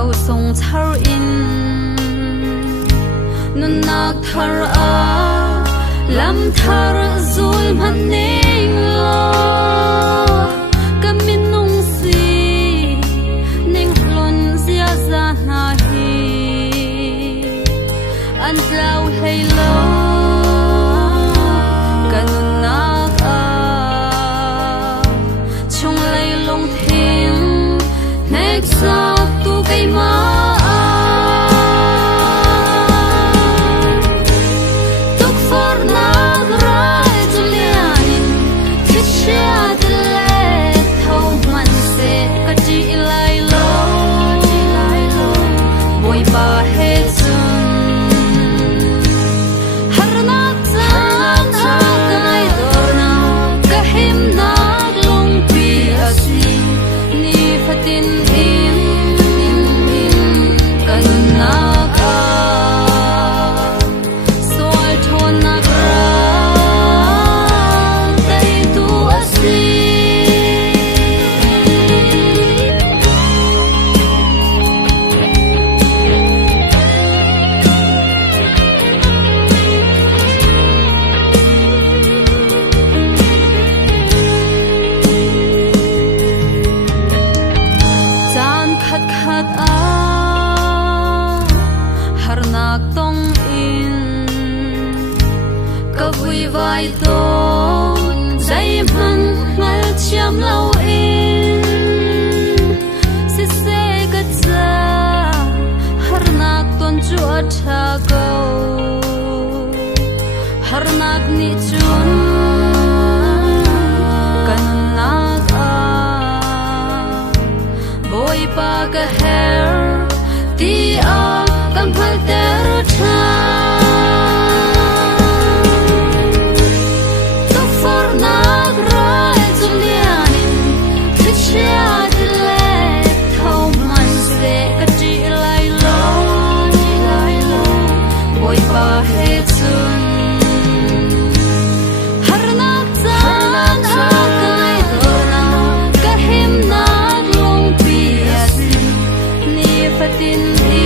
rau song thar in nun nak thar a lam thar zul man ning lo kamin nung si ning lon zia za na hi an lau hei lo kanun nak a chung lei long thim nek sa tu kai ma vui vai tôn dây măng ngal chiam lâu in si se kat za har nak ton chu atha go har nak ni chun kan nak a boy pa ka hair ti a kam phal ter tha Pathian